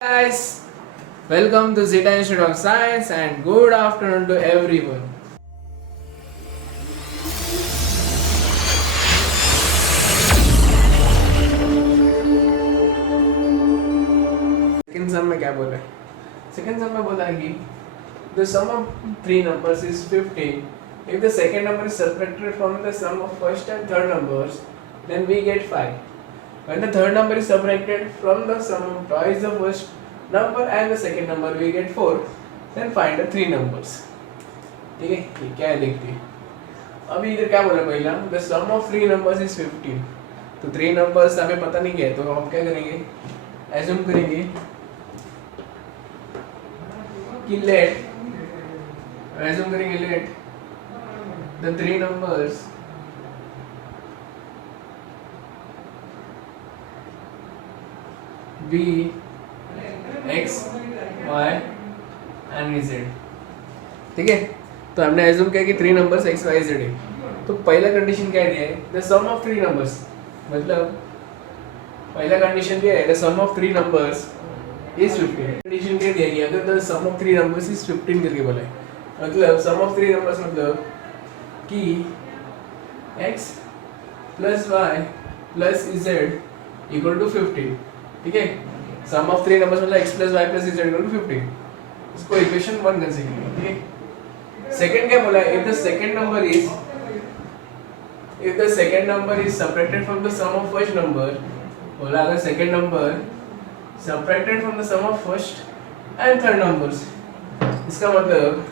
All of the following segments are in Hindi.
Guys, welcome to Zeta Institute of Science and good afternoon to everyone. Second सम में क्या बोला है? सेकंड सम में बोला है कि the sum of three numbers is 15. If the second number is subtracted from the sum of first and third numbers, then we get 5. When the third number is subtracted from the sum of twice the first number and the second number, we get 4. Then find the three numbers. ठीक है, ये क्या है देखते हैं. अभी इधर क्या बोला पहला, the sum of three numbers is 15. तो थ्री नंबर्स हमें पता नहीं है, तो हम क्या करेंगे, एज्यूम करेंगे कि late the three numbers be x, y and z. ठीक है, तो हमने एज्यूम किया कि three numbers x, y, z है. तो पहला कंडीशन क्या दिया है, the sum of three numbers, मतलब पहला कंडीशन क्या है, the sum of three numbers is 15. Condition क्या दिया कि अगर the sum of three numbers is 15 करके बोला है, मतलब सम ऑफ थ्री नंबर्स मतलब कि x plus y plus z equal to 15. ठीक है, सम ऑफ थ्री नंबर्स मतलब x plus y plus z equal to 15. इसको इक्वेशन 1 कंसीडर. ठीक है, सेकंड क्या बोला है, if the second number is subtracted from the sum of first number, बोला अगर second number subtracted from the sum of first and third numbers, इसका मतलब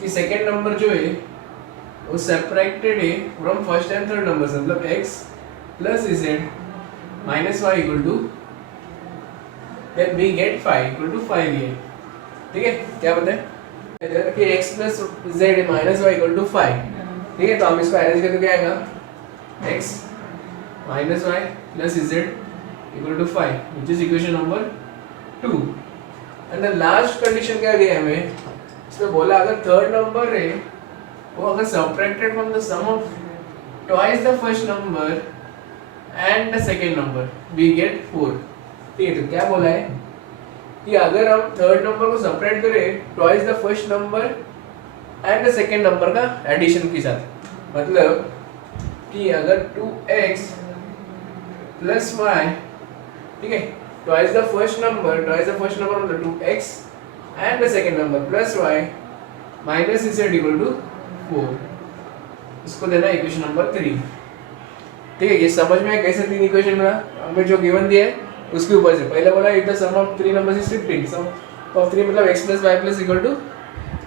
कि सेकंड नंबर जो है वो सेपरेटेड है from first and third numbers, मतलब x plus z minus y equal to, then we get 5 equal to 5 ये. ठीक है, क्या बताए कि x plus z minus y equal to 5. ठीक है, तो हम इसको अरेंज करके क्या आएगा, x minus y plus z equal to 5, which is equation number 2. And the last condition क्या दिया हमें, इसमें बोला अगर थर्ड नंबर है वो अगर subtracted from the sum of twice the first number and the second number, we get 4. ठीक है, तो क्या बोला है कि अगर हम थर्ड नंबर को सेपरेट करें twice the first number and the second number का एडिशन के साथ, मतलब कि अगर 2x प्लस y, ठीक है, ट्वाइस द फर्स्ट नंबर मतलब 2x and the second number plus y minus z equal to 4. इसको देना इक्वेशन नंबर 3. ठीक है, ये समझ में कैसे तीन इक्वेशन बना, हमें जो गिवन दिया है उसके ऊपर से. पहले बोला if the sum of three numbers is 15, sum of three मतलब x plus y plus equal to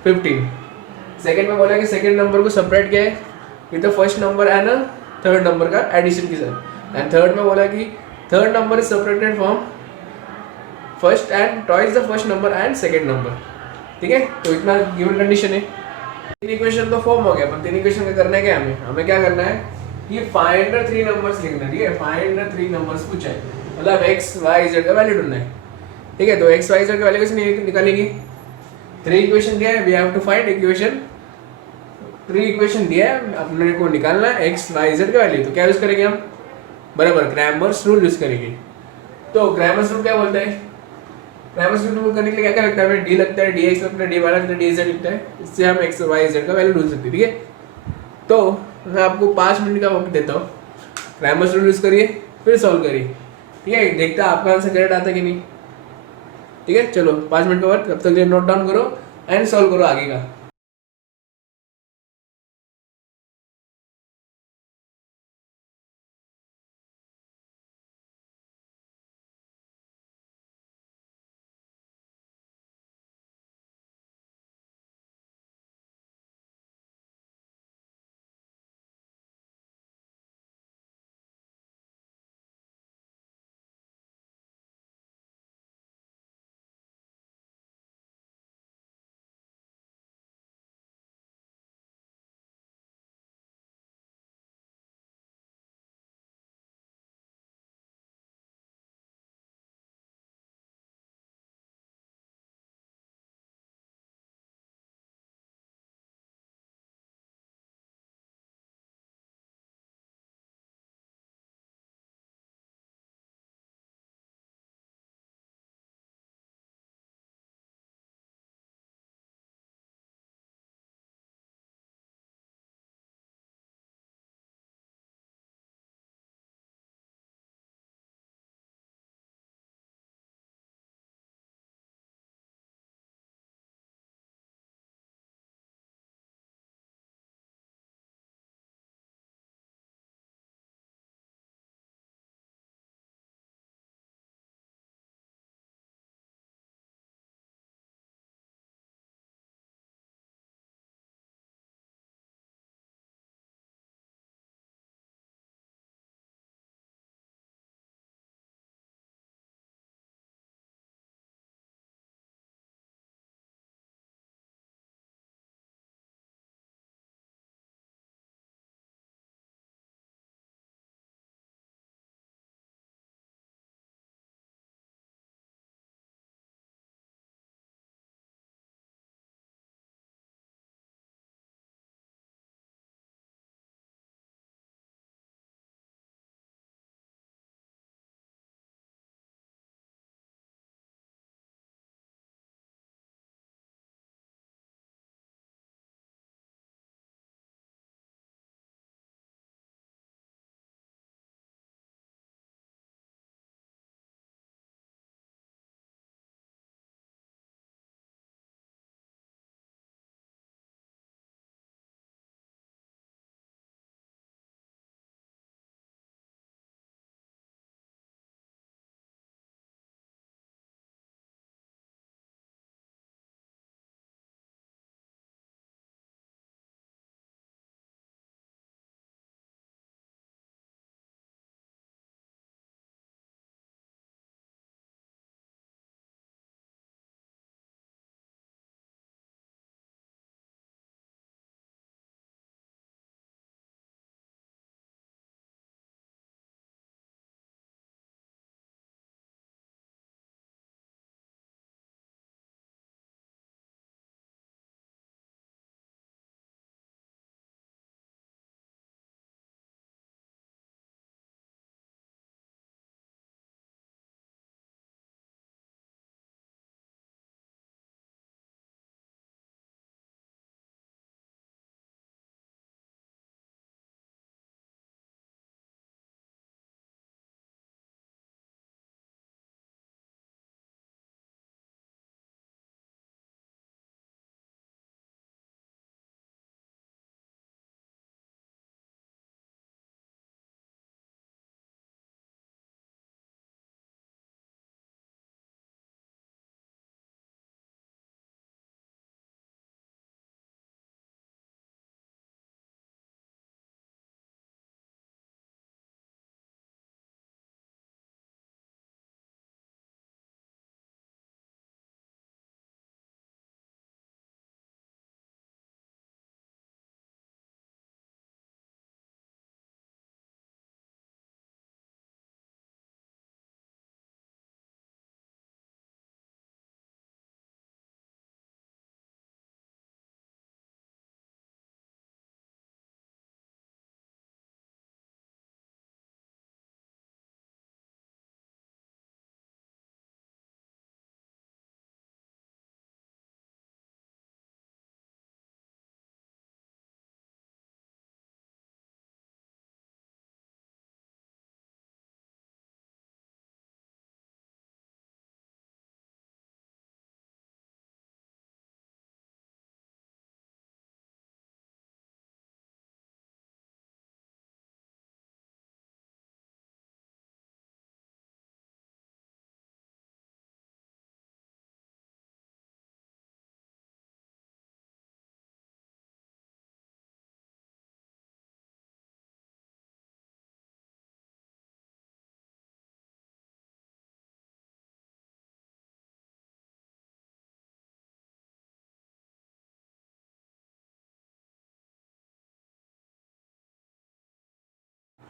15. Second में बोला कि सेकंड नंबर को सेपरेट किया है with the first number and third number का एडिशन के साथ. एंड थर्ड में बोला कि third number is separated from first and twice the first number and second number. ठीक है, तो इतना गिवन कंडीशन है. तीन इक्वेशन तो फॉर्म हो गया, पर तीन इक्वेशन का करना है क्या, हमें क्या करना है, ये फाइंड द थ्री नंबर्स लिखना है. ठीक है, फाइंड द थ्री नंबर्स पूछा है, मतलब x y z का वैल्यू ढूंढना है. ठीक है, तो x y z का वैल्यू कैसे निकालेंगे, थ्री इक्वेशन दिया है, we have to find equation, three equation दिया है, अपने को निकालना है x y z का वैल्यू. तो क्या यूज करेंगे हम, बराबर क्रैमर्स रूल यूज करेंगे. तो क्रैमर्स रूल क्या बोलता है, क्रैमर्स रूल करने के लिए क्या क्या लगता है, डी लगता है, dx लगता है, dy लगता है, dz लगता है. इससे हम x y z का वैल्यू ढूंढ सकते हैं. ठीक है, तो मैं आपको 5 मिनट का वक्त देता हूँ, क्रैमर्स रूल यूज करिए, फिर सॉल्व करिए. ठीक है, देखता आपका आंसर करेक्ट आता है कि नहीं. ठीक है, चलो 5 मिनट का वक्त, तब तक ये नोट डाउन करो एंड सॉल्व करो आगे का.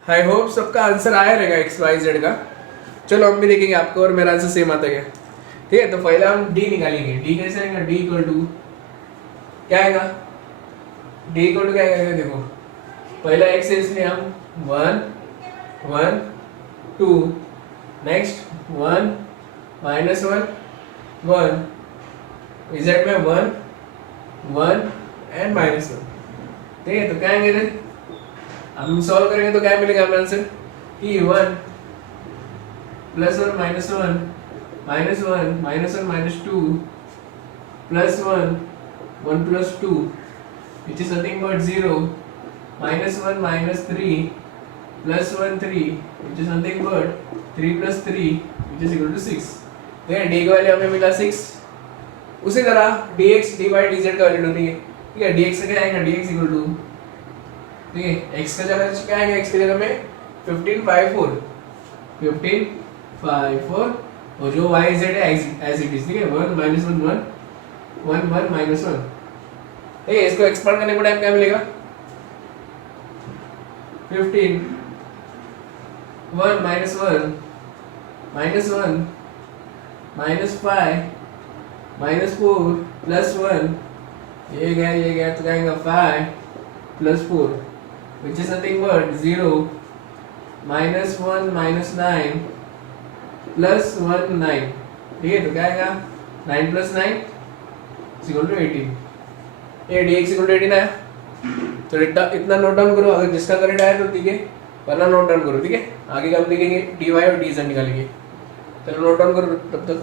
आई होप सबका आंसर आया रहेगा एक्स वाई जेड का। चलो हम भी देखेंगे आपको और मेरा आंसर सेम आता है। ठीक है, तो पहले हम डी निकालेंगे। डी कैसे आएगा? डी इक्वल टू क्या आएगा? डी इक्वल टू क्या आएगा? देखो पहला एक्स है इसलिए हम 1 1 2, नेक्स्ट 1 -1 1, इजेड में 1 1 एंड -1। ठीक है, तो क्या आएंगे इधर? हम सॉल्व करेंगे तो क्या मिलेगा हमें आंसर? कि 1 +1 -1 -1 -1 -2 +1 1 + 2 which is nothing but 0 -1 -3 +1 3 which is nothing but 3 + 3 which is equal to 6। ठीक है, d का वैल्यू हमें मिला 6। उसी तरह dx dy dz का वैल्यू ढूंढेंगे। ठीक है, dx का क्या आएगा? dx इक्वल टू, ठीक है, x का जगह क्या आएगा? x की जगह में 15 5 4 15 5 4 और जो y z है एज इट इज। ठीक है, 1 -1 1 1 1 -1। ठीक है, इसको एक्सपांड करने के टाइम क्या मिलेगा? 15 1 -1 -1 -5 -4 +1, ये गया तो क्या 5 + 4 which is nothing but 0 -1 -9 +1 9। ठीक है, तो क्या आएगा? 9 + 9 = 18। ये dx = 18 आया। तो इतना नोट डाउन करो, अगर जिसका करेक्ट आया तो ठीक है, वरना नोट डाउन करो। ठीक है, आगे का हम देखेंगे dy और dz निकालेंगे। चलो नोट डाउन करो तब तक।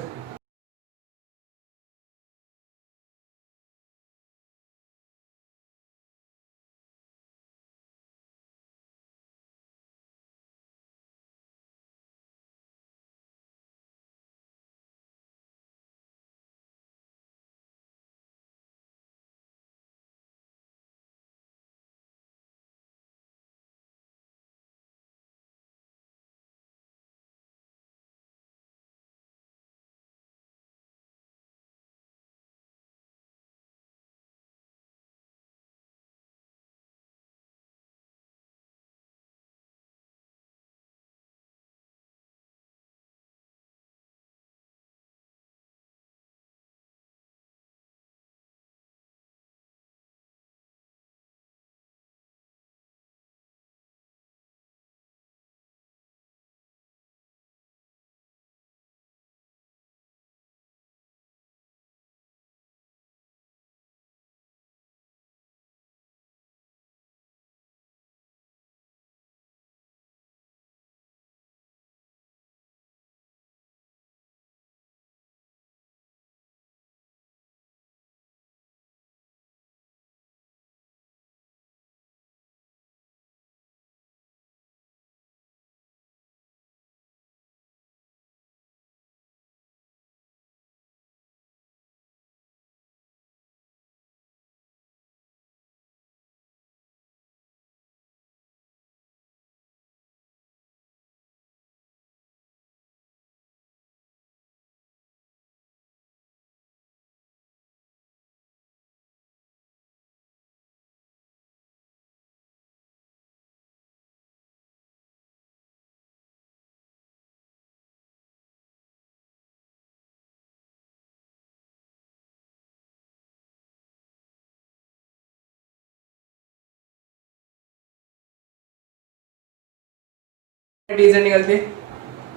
dz निकालते।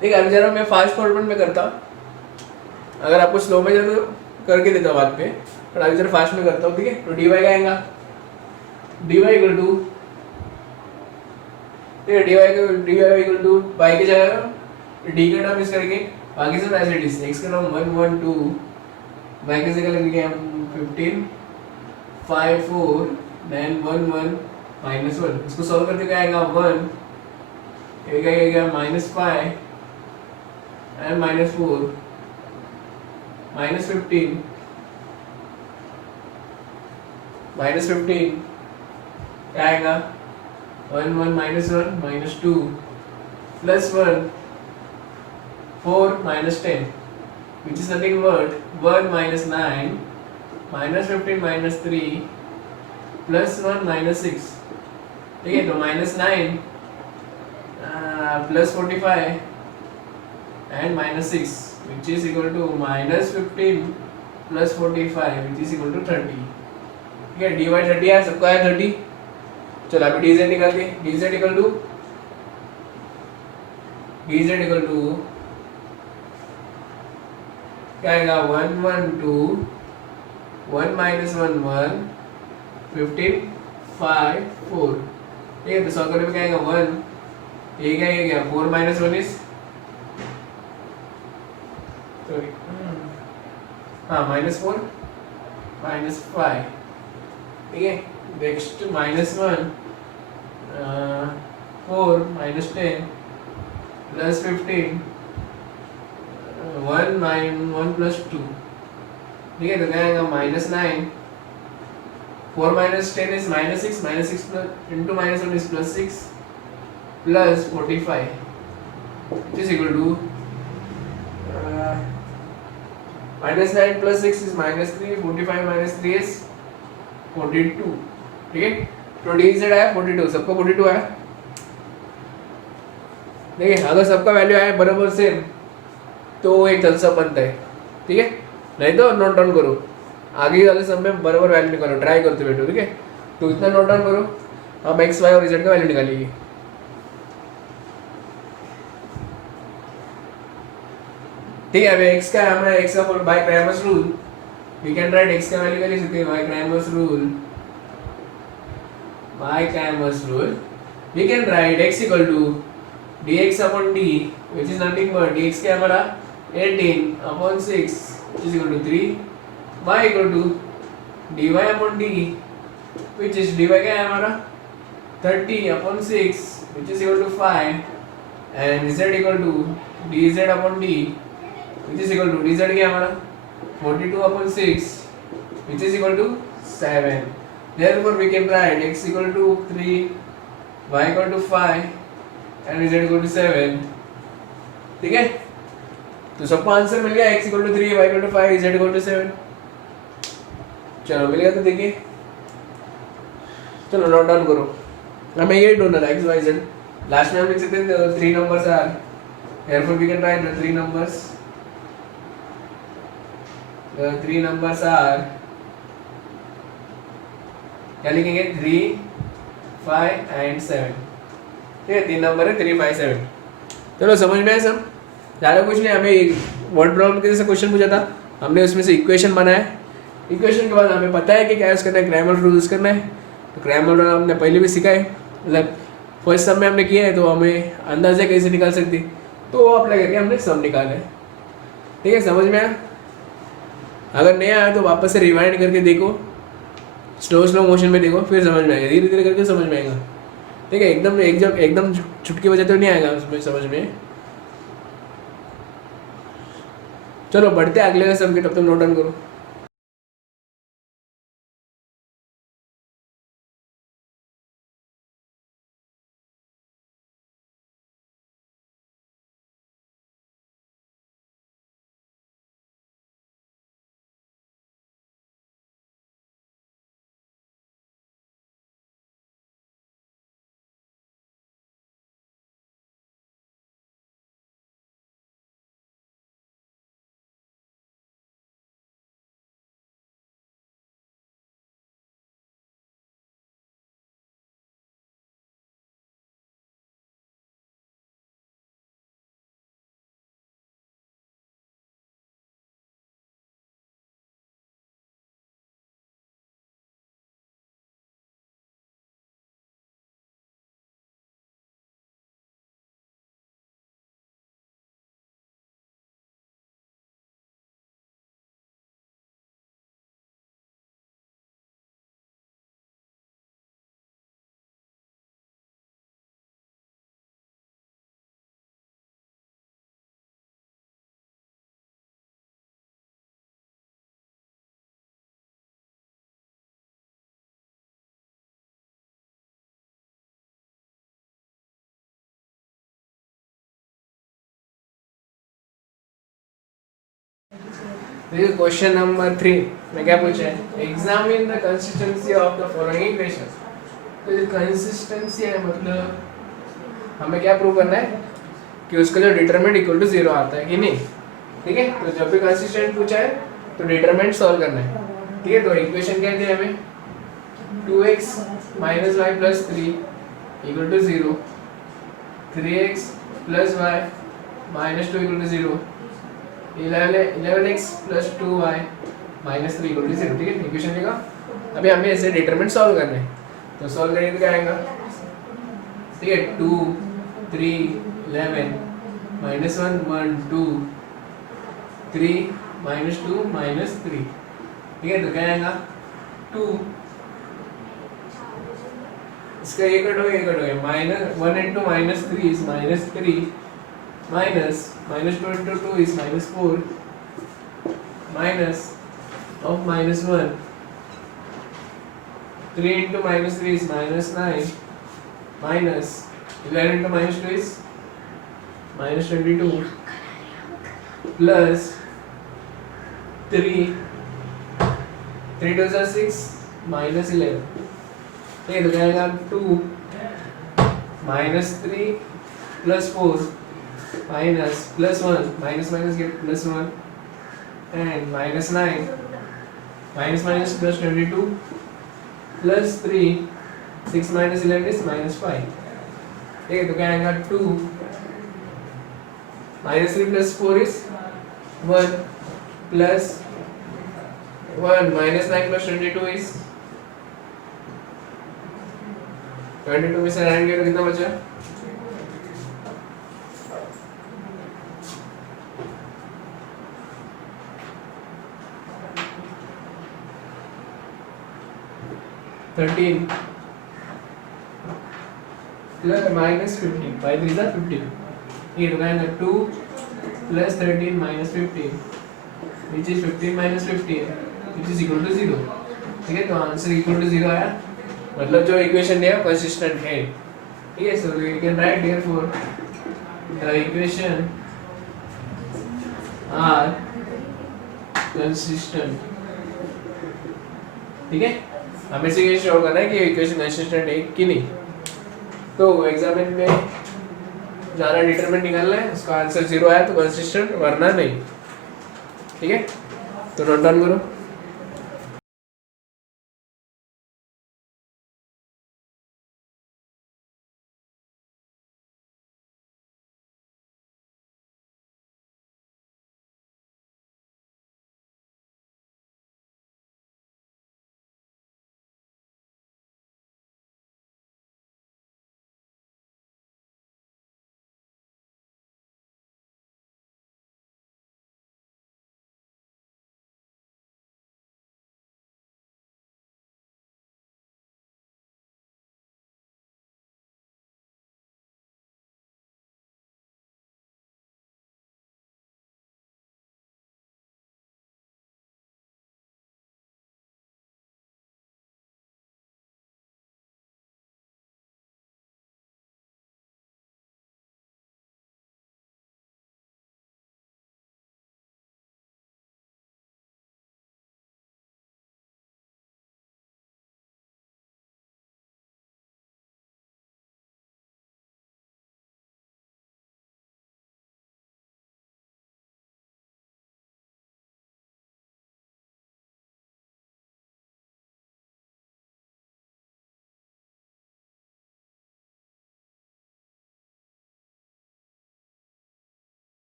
ठीक है, अभी जरा मैं फास्ट फॉरवर्ड में करता, अगर आपको स्लो में जरा करके देता बाद पे, पर अभी जरा फास्ट में करता हूँ। ठीक है, तो dy का आएगा dy इक्वल टू, ठीक है, dy इक्वल टू y की जगह d का टर्म इस करके बाकी सब एज इट इज। x का टर्म 1 1 2, y की जगह लिखेंगे हम 15 5 4 देन 1 1 -1। इसको सॉल्व करते क्या आएगा? 1 -5 and -4 -15 -15 क्या आएगा? 1 1 -1 -2 +1 4 -10 which is nothing but 1 -9 -15 -3 +1 -6। ठीक है, तो -9 plus 45 and minus 6 which is equal to minus 15 plus 45 which is equal to 30. ठीक है, dy 30 है, सबका है 30. चलो अभी dz निकाल दे. dz इक्वल टू क्या आएगा 1 1 2 1 minus 1 1 15 5 4. ठीक है, तो 100 करने में क्या आएगा 1. ये क्या 4 minus 1 is सॉरी हाँ -4 -5. ठीक है, नेक्स्ट -1 4 -10 प्लस 15 1 plus 2. ठीक है, तो क्या आएगा -9. 4 minus 10 is -6 plus into -1 is +6 plus 45 which is equal to -9 plus 6 is -3. 45 minus 3 is 42. ठीक है, तो dz आया 42, सबका 42 आया. देखिए, अगर सबका वैल्यू आया बराबर सेम तो एक तलसा बनता है. ठीक है, नहीं तो नोट डाउन करो. आगे वाले सब में बराबर वैल्यू निकालो, ट्राई करते बैठो. ठीक है, तो इतना नोट डाउन करो. हम x y और z का वैल्यू निकालेंगे. ठीक है, अभी x का हमें x का by Cramer's rule we can write x का वैल्यू क्या लिख सकते हैं by Cramer's rule we can write x equal to dx upon d which is nothing but dx क्या हमारा 18 upon 6 which is equal to 3 y equal to dy upon d which is dy क्या है हमारा 30 upon 6 which is equal to 5 and z equal to dz upon d which is equal to dz क्या हमारा 42 upon 6 which is equal to 7. Therefore we can write x equal to 3 y equal to 5 and z equal to 7. ठीक है, तो सबको आंसर मिल गया. x equal to 3 y equal to 5 z equal to 7. चलो मिल गया. तो देखिए, चलो नोट डाउन करो. हमें ये ढूंढना है x y z. लास्ट में हम लिख सकते हैं 3 numbers are. Therefore we can write the 3 numbers. The 3 numbers are क्या लिखेंगे 3 5 and 7. ठीक है, 3 नंबर है 3 5 7. चलो समझ में आया सब. ज़्यादा कुछ नहीं. हमें वर्ड प्रॉब्लम के जैसे क्वेश्चन पूछा था, हमने उसमें से इक्वेशन बनाया. इक्वेशन के बाद हमें पता है कि क्या यूज़ करना है, क्रैमर रूल यूज़ करना है. तो क्रैमर रूल हमने पहले भी सीखा है, मतलब फर्स्ट सम में हमने किया है, तो हमें अंदाज़ा कैसे निकाल सकती, तो वो अप्लाई करके हमने सम निकाला है. ठीक है, समझ में आया. अगर नहीं आया तो वापस से रिवाइंड करके देखो, स्लो मोशन में देखो, फिर समझ में आएगा. धीरे धीरे करके समझ में आएगा. ठीक है, एकदम चुटकी बजाते तो नहीं आएगा उसमें समझ में. चलो बढ़ते अगले का सम के, तब तक नोट डाउन करो. देखिए क्वेश्चन नंबर 3 में क्या पूछा है, examine the consistency of the following equations. तो ये कंसिस्टेंसी है, मतलब हमें क्या प्रूव करना है कि उसका जो डिटरमिनेंट इक्वल टू 0 आता है कि नहीं। ठीक है, तो जब भी कंसिस्टेंट पूछा है तो डिटरमिनेंट सॉल्व करना है। ठीक है, तो इक्वेशन क्या दिया हमें 2x minus y plus 3 equal to 0, 3x plus y minus 2 equal to 0, 11x plus 2y minus 3 equal to 0। ठीक है, इक्वेशन लिखा। अभी हमें ऐसे डिटरमिनेंट सॉल्व करना है, तो सॉल्व करेंगे तो क्या आएगा। ठीक है, 2 3 11 माइनस 1 1 2 3 माइनस 2 माइनस 3। ठीक है, तो क्या आएगा 2, इसका ये कट हो गया minus 1 into minus 3 is minus 3 minus minus 2 into 2 is minus 4 minus of minus 1 3 into minus 3 is minus 9 minus 11 into minus 2 is minus 22 plus 3 2 is 6 minus 11। ये तो क्या आएगा 2 minus 3 plus 4 minus plus 1 minus minus get plus 1 and minus 9 minus minus plus 22 plus 3 6 minus 11 is minus 5। ठीक है, तो क्या आएगा 2 minus 3 plus 4 is 1 plus 1 minus 9 plus 22 is 22 में से 9 गया तो कितना बचा 13 plus minus 15 5 3 is 15। ये तो आएगा 2 plus 13 minus 15 which is 15 minus 15 which is equal to 0। ठीक है, तो आंसर इक्वल टू 0 आया, मतलब जो इक्वेशन दिया कंसिस्टेंट है। ठीक है, so we can write therefore the equation are consistent. ठीक है, हमें से ये शो करना है कि इक्वेशन कंसिस्टेंट है कि नहीं। तो एग्जामिन में ज़्यादा डिटरमिनेंट निकालना है, उसका आंसर 0 आया तो कंसिस्टेंट, वरना नहीं। ठीक है, तो नोट डाउन करो।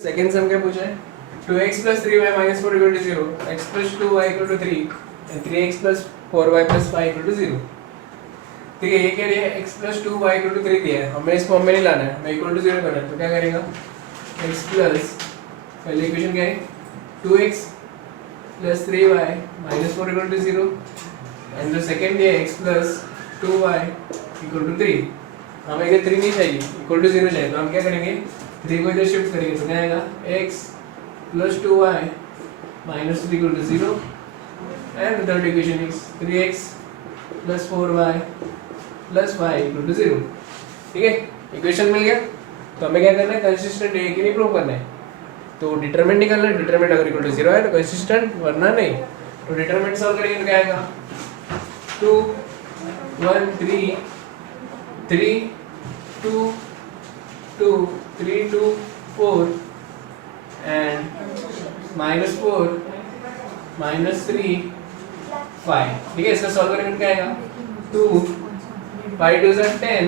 सेकंड सम क्या पूछा है 2x plus 3y minus 4 equal to 0, x plus 2y equal to 3 and 3x plus 4y plus 5 equal to 0। ठीक है, ये कह रही है x plus 2y equal to 3 दिया है, हमें इस फॉर्म में नहीं लाना है, हमें equal to 0 करना है। तो क्या करेगा x plus पहले इक्वेशन क्या है 2x plus 3y minus 4 equal to 0 and the second है x plus 2y equal to 3। हमें ये 3 नहीं चाहिए, equal to 0 चाहिए, तो हम क्या करेंगे 3 को इधर शिफ्ट करेंगे तो क्या आएगा x plus 2y minus 3 equal to 0 and the third equation is 3x plus 4y plus 5 equal to 0. ठीक है, इक्वेशन मिल गया. तो हमें क्या करना है, कंसिस्टेंट है कि नहीं प्रूव करना है. तो डिटरमिनेंट निकालना है. डिटरमिनेंट अगर इक्वल टू 0 है तो कंसिस्टेंट, वरना नहीं. तो डिटरमिनेंट सॉल्व करेंगे तो क्या आएगा, 2 1 3 3 2 2 3 2 4 and minus 4 minus 3 5. ठीक है, इसका सॉल्व करेंगे तो क्या आएगा, 2 5 2 are 10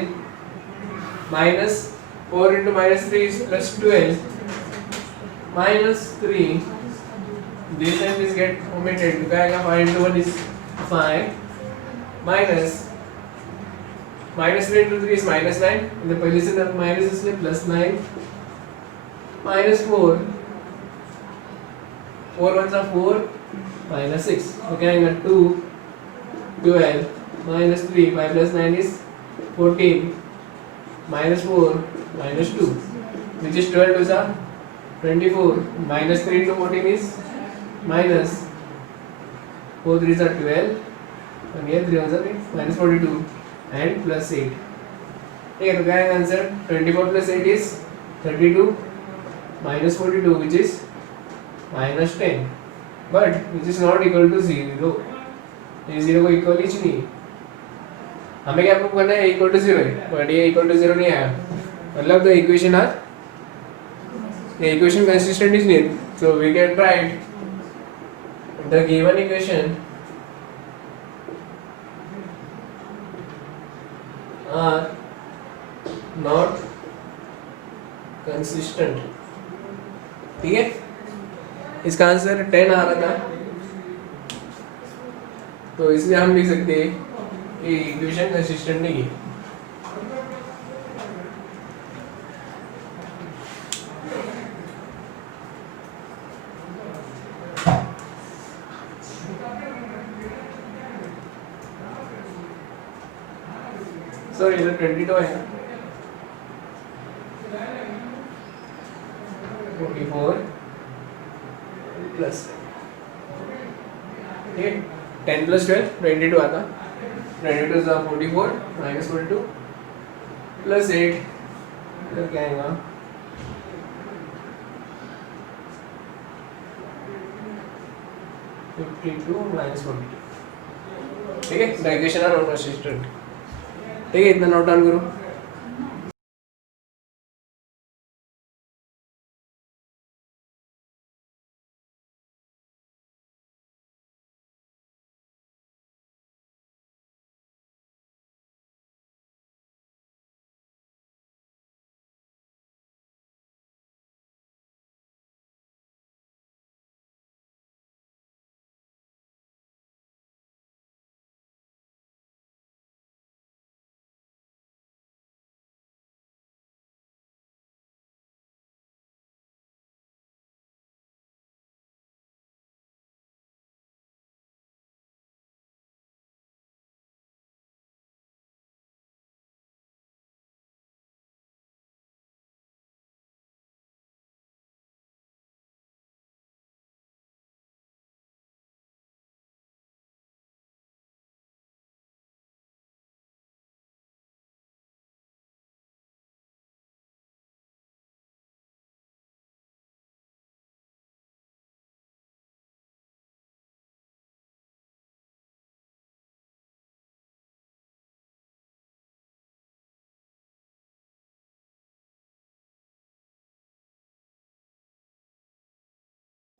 minus 4 into minus 3 is plus 12 minus 3. This and this get omitted. तो क्या आएगा, 5 into 1 is 5 minus 3 into 3 is minus 9. इधर पहले से माइनस इसलिए plus 9 minus 4 4 1s are 4 minus 6. तो क्या आएगा, 2 12 minus 3 5 plus 9 is 14 minus 4 minus 2 which is 12 2s are 24 minus 3 into 14 is minus 4 3s are 12 and here 3 1s are minus 42 and plus 8. ठीक है, तो क्या है answer, 24 plus 8 is 32 minus 42 which is minus 10 but which is not equal to 0. ये 0 को इक्वल ही नहीं. हमें क्या प्रूव करना है, इक्वल टू 0 है, बट ये इक्वल टू 0 नहीं आया. मतलब the equation are, the equation consistent is nil. So we can write the given equation are not consistent. ठीक है, इसका आंसर 10 आ रहा था, तो इसलिए हम लिख सकते हैं कि इक्वेशन कंसिस्टेंट नहीं है. सॉरी, इधर 22 है, 44 प्लस, ठीक है, 10 प्लस 12 22 आता. 22 is 44 minus 42 plus 8. इधर क्या आएगा, 52 minus 42. ठीक है, the equation are not consistent. ठीक है, इतना नोट डाउन करो.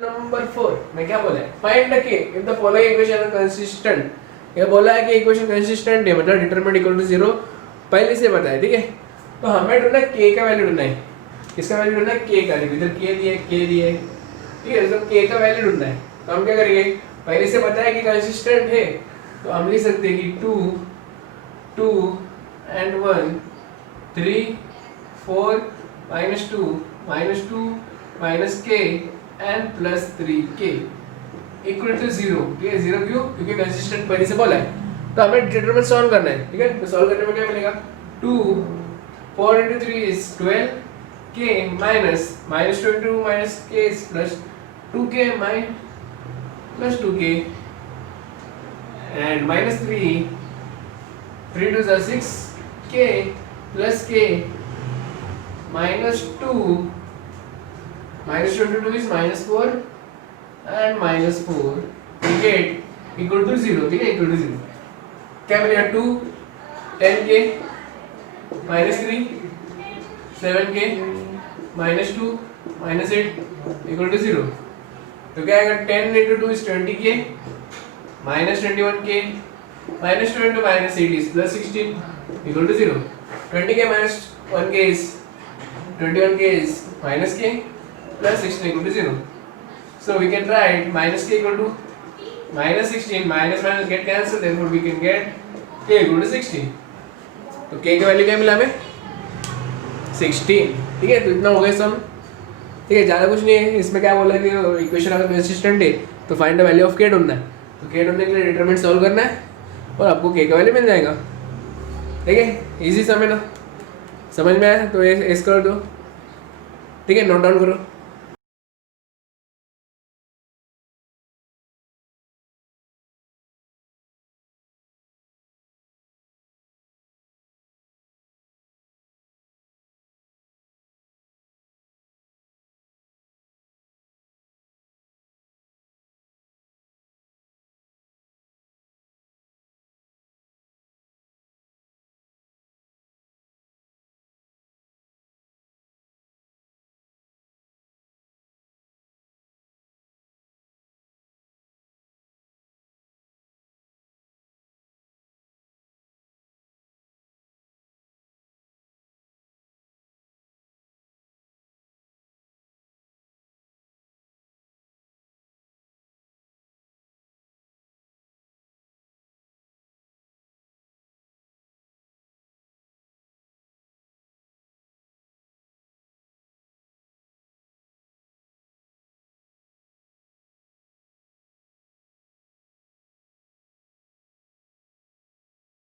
नंबर 4 में क्या बोला है, find the k if the following equation are consistent. ये बोला है कि इक्वेशन कंसिस्टेंट है, मतलब डिटरमिनेंट इक्वल टू 0 पहले से पता है. ठीक है, तो हमें ढूंढना के का वैल्यू ढूंढना है. किसका वैल्यू ढूंढना है, के का. इधर के दिए. ठीक है, तो के का वैल्यू ढूंढना है. तो हम क्या करेंगे, पहले से पता है कि कंसिस्टेंट है, तो हम लिख सकते हैं कि 2 2 and 1 3 4 -2 -2 minus k and plus 3k equal to 0. ठीक है, 0 क्यों, क्योंकि कंसिस्टेंट पहले से बोला है. तो हमें डिटरमिनेंट सॉल्व करना है. ठीक है, तो सॉल्व करने में क्या मिलेगा, 2 4 into 3 is 12 k minus -2 into minus k is plus 2k plus 2k and minus 3, 3 2s are 6, k plus k minus 2, minus 22 is minus 4 and minus 4, we get equal to 0. ठीक है, equal to 0. क्या मिलेगा? 2 10k minus 3 7k minus 2 minus 8 equal to 0. तो क्या आएगा? 10 into 2 is 20k minus 21k minus 2 into minus 8 is plus 16 equal to 0. 20k minus 1k is 21k is minus k plus 16 equal to 0. So we can write minus k equal to minus 16, minus minus get cancelled, therefore we can get k equal to 16. तो k की वैल्यू क्या मिला हमें? 16. ठीक है, तो इतना हो गया सम. ठीक है, ज़्यादा कुछ नहीं है इसमें. क्या बोला कि इक्वेशन अगर कंसिस्टेंट है तो find the value of k ढूंढना है. तो k ढूंढने के लिए डिटरमिनेंट सॉल्व करना है और आपको k का वैल्यू मिल जाएगा. ठीक है, इजी सम है ना. समझ में आया तो ऐसे कर दो. ठीक है, नोट डाउन करो.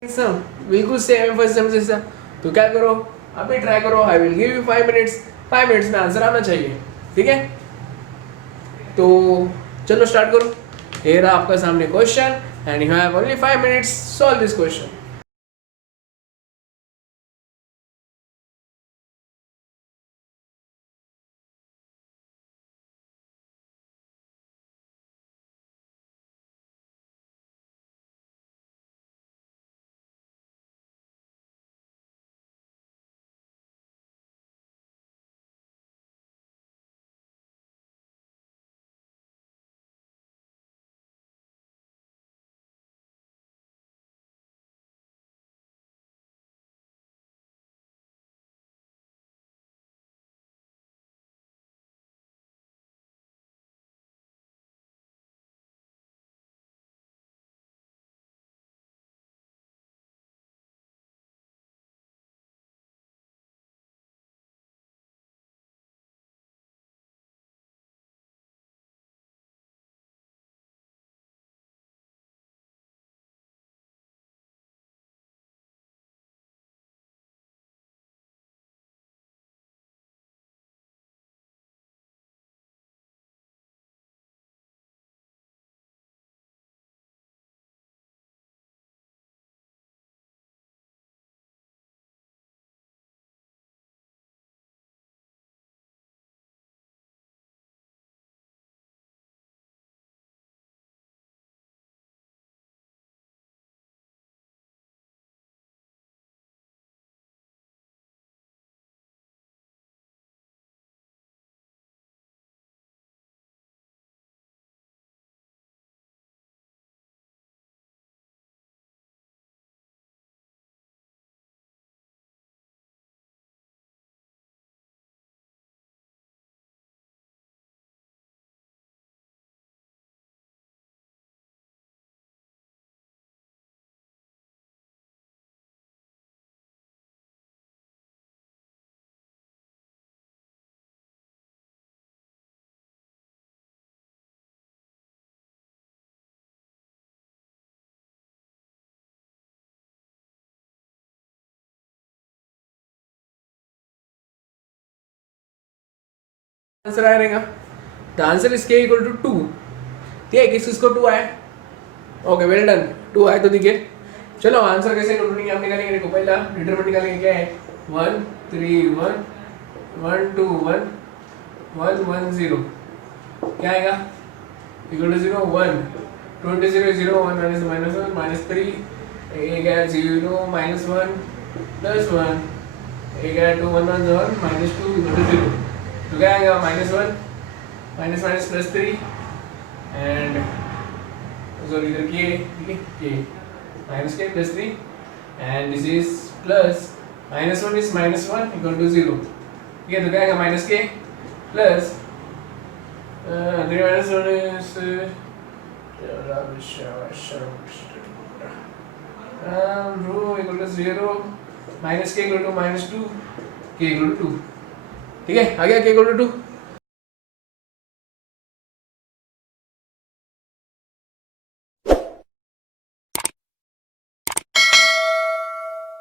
सम बिल्कुल सेम है फर्स्ट सम जैसा. तो क्या करो, अभी ट्राई करो. I will give you 5 minutes. 5 minutes में आंसर आना चाहिए. ठीक है, तो चलो स्टार्ट करो. ये रहा आपका सामने question and you have only 5 minutes solve this question. Answer आएगा. द आंसर इज के इक्वल टू 2। ठीक है, किसको 2 आया? ओके, वेल डन, 2 आया तो ठीक है। चलो आंसर कैसे ढूंढेंगे, हम निकालेंगे। देखो पहला डिटरमिनेंट निकालेंगे, क्या है 1 3 1 1 2 1 1 1 0, क्या आएगा equal to 0 1 20 0 0 1 minus minus 1 minus 3 एक है 0 माइनस 1 प्लस 1 एक है 2 1 1 1 माइनस 2 इक्वल टू 0। तो क्या आएगा minus 1 minus minus plus 3 and sorry इधर के, ठीक है k minus k plus 3 and this is plus minus 1 is minus 1 equal to 0। ठीक है, तो क्या आएगा minus k plus 3 minus 1 is row equal to 0 minus k equal to minus 2 k equal to 2। ठीक है, आ गया के इक्वल टू 2।